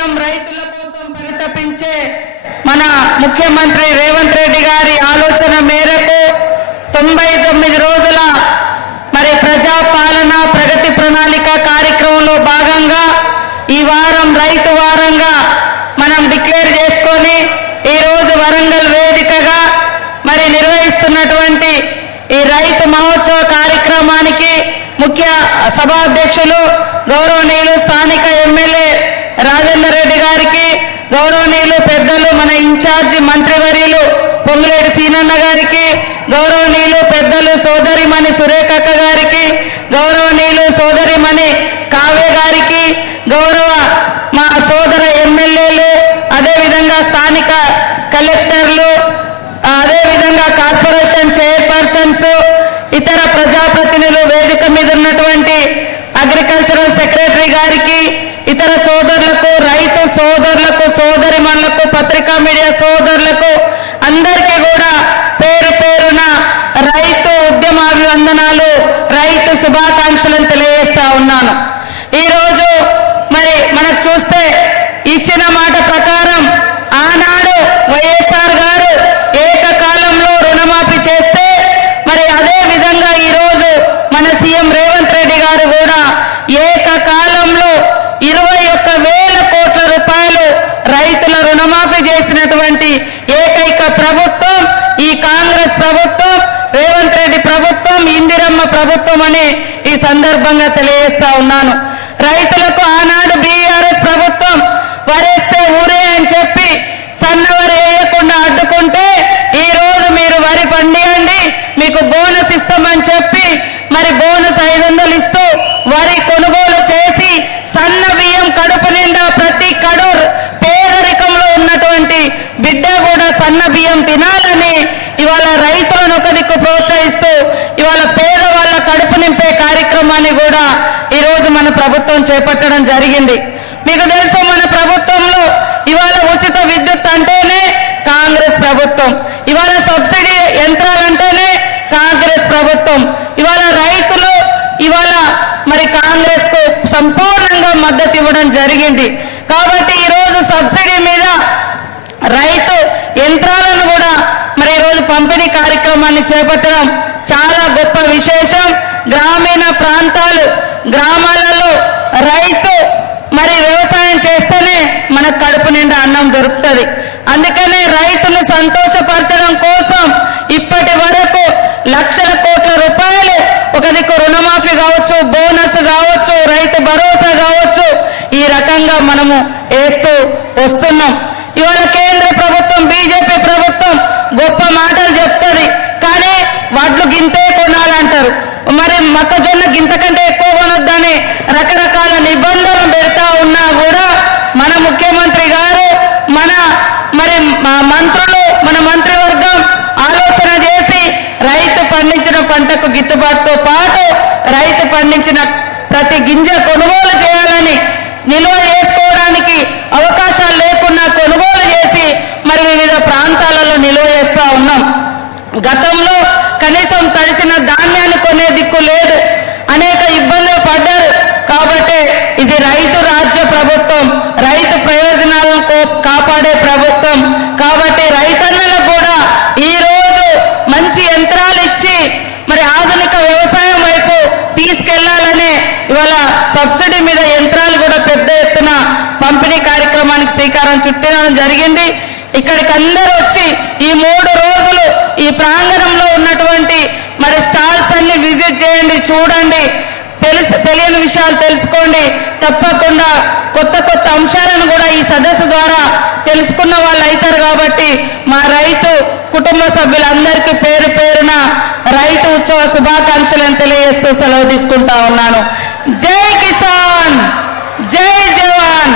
నిత్యం రైతుల కోసం పరితపించే మన ముఖ్యమంత్రి రేవంత్ రెడ్డి గారి ఆలోచన మేరకు 99 రోజుల మరి ప్రజాపాలన ప్రగతి ప్రణాళిక కార్యక్రమంలో భాగంగా ఈ వారం రైతు వారంగా మనం డిక్లేర్ చేసుకొని ఈ రోజు వరంగల్ వేదికగా మరి నిర్వహిస్తున్నటువంటి ఈ రైతు మహోత్సవ కార్యక్రమానికి ముఖ్య సభాధ్యక్షులు గౌరవనీయులు స్థానిక ఎమ్మెల్యే రాజేందర్ రెడ్డి గారికి, గౌరవనీయులు పెద్దలు మన ఇన్ఛార్జి మంత్రివర్యులు పొంగులేటి సీనన్న గారికి, గౌరవనీయులు పెద్దలు సోదరిమణి సురేఖక్క గారికి, గౌరవనీయులు సోదరిమణి కావ్య గారికి, గౌరవ మా సోదర ఎమ్మెల్యేలు, అదేవిధంగా స్థానిక కలెక్టర్లు, అదేవిధంగా కార్పొరేషన్ చైర్పర్సన్స్, ఇతర ప్రజాప్రతినిధులు, వేదిక మీద ఉన్నటువంటి అగ్రికల్చరల్ సెక్రటరీ గారికి, ఇతర సోదరులకు, రైతు సోదరులకు, సోదరిమణులకు, పత్రికా మీడియా సోదరులకు అందరికీ కూడా పేరు పేరున రైతు ఉద్యమాభివందనాలు, రైతు శుభాకాంక్షలను తెలియజేస్తా ఉన్నాను. ఈరోజు మరి మనకు చూస్తే ఇచ్చిన మాట ప్రకారం ఆనాడు వైఎస్ఆర్ గారు ఏకకాలంలో రుణమాఫీ చేస్తే మరి అదే విధంగా ఈరోజు మన సీఎం రేవంత్ రెడ్డి గారు కూడా ఏకకాలంలో 21,000 కోట్ల రూపాయలు రైతుల రుణమాఫీ చేసినటువంటి ఏకైక ప్రభుత్వం ఈ కాంగ్రెస్ ప్రభుత్వం, రేవంత్ రెడ్డి ప్రభుత్వం, ఇందిరమ్మ ప్రభుత్వం అని ఈ సందర్భంగా తెలియజేస్తా ఉన్నాను. రైతులకు ఆనాడు బీఆర్ఎస్ ప్రభుత్వం వరేస్తే ఊరే అని చెప్పి సన్నవరి వేయకుండా అడ్డుకుంటే ఈ రోజు మీరు వరి పండియండి మీకు బోనస్ ఇస్తామని చెప్పి మరి బోనస్ 500 ఇస్తూ వరి కొనుగోలు చేసి సన్న బియ్యం కడుపు నిండా ప్రతి కడూర్ పేదరికంలో ఉన్నటువంటి బిడ్డ కూడా సన్న బియ్యం తినాలని ఇవాళ రైతులను ఒక దిక్కు ప్రోత్సహిస్తూ ఇవాళ పేదవాళ్ళ కడుపు నింపే కార్యక్రమాన్ని కూడా ఈరోజు మన ప్రభుత్వం చేపట్టడం జరిగింది. మీకు తెలుసు మన ప్రభుత్వంలో ఇవాళ ఉచిత విద్యుత్ అంటేనే కాంగ్రెస్ ప్రభుత్వం, ఇవాళ సబ్సిడీ యంత్రాలంటేనే కాంగ్రెస్ ప్రభుత్వం, ఇవాళ రైతులు ఇవాళ మరి కాంగ్రెస్ కు సంపూర్ణంగా మద్దతు ఇవ్వడం జరిగింది. కాబట్టి ఈరోజు సబ్సిడీ మీద రైతు యంత్రాలను కూడా మరి ఈరోజు పంపిణీ కార్యక్రమాన్ని చేపట్టడం చాలా గొప్ప విశేషం. గ్రామీణ ప్రాంతాలు గ్రామాలలో రైతు మరి వ్యవసాయం చేస్తేనే మనకు కడుపు నిండా అన్నం దొరుకుతుంది. అందుకనే రైతును సంతోషపరచడం కోసం ఇప్పటి వరకు లక్షల కోట్ల రూపాయలు ఒక దిక్కు రుణమాఫీ కావచ్చు, బోనస్ కావచ్చు, రైతు భరోసా కావచ్చు, ఈ రకంగా మనము వేస్తూ వస్తున్నాం. ఇవాళ కేంద్ర ప్రభుత్వం బీజేపీ ప్రభుత్వం గొప్ప మాటలు చెప్తుంది, కానీ వడ్లు గింతే కొనాలంటారు, మరి మొక్కజొన్న గింతకంటే ఎక్కువ కొనొద్దని రకరకాల నిబంధనలు పెడతా ఉన్నా కూడా మన ముఖ్యమంత్రి గారు మరి మంత్రులు మన మంత్రివర్గం ఆలోచన చేసి రైతు పండించిన పంటకు గిట్టుబాటుతో పాటు రైతు పండించిన ప్రతి గింజ కొనుగోలు చేయాలని, నిల్వ చేసుకోవడానికి అవకాశాలు లేకుండా కొనుగోలు చేసి మరి వివిధ ప్రాంతాలలో నిల్వ చేస్తూ ఉన్నాం. గతంలో కనీసం తడిసిన ధాన్యాన్ని కొనే దిక్కు లేదు, అనేక ఇబ్బందులు పడ్డారు. కాబట్టి ఇది రైతు రాజ్య ప్రభుత్వం, రైతు ప్రయోజనాలను కాపాడే ప్రభుత్వం. కాబట్టి రైతన్నలకు కూడా ఈరోజు మంచి యంత్రాలు ఇచ్చి మరి ఆధునిక వ్యవసాయం వైపు తీసుకెళ్లాలనే ఇవాళ సబ్సిడీ మీద యంత్రాలు కూడా పెద్ద ఎత్తున పంపిణీ కార్యక్రమానికి శ్రీకారం చుట్టడం జరిగింది. ఇక్కడికి అందరూ వచ్చి ఈ 3 రోజులు ఈ ప్రాంగణంలో ఉన్నటువంటి మరి స్టాల్స్ అన్ని విజిట్ చేయండి, చూడండి, తెలియని విషయాలు తెలుసుకోండి. తప్పకుండా కొత్త కొత్త అంశాలను కూడా ఈ సదస్సు ద్వారా తెలుసుకున్న వాళ్ళు అవుతారు. కాబట్టి మా రైతు కుటుంబ సభ్యులందరికీ పేరు పేరున రైతు ఉత్సవ శుభాకాంక్షలను తెలియజేస్తూ సెలవు తీసుకుంటా ఉన్నాను. జై కిసాన్, జై జవాన్.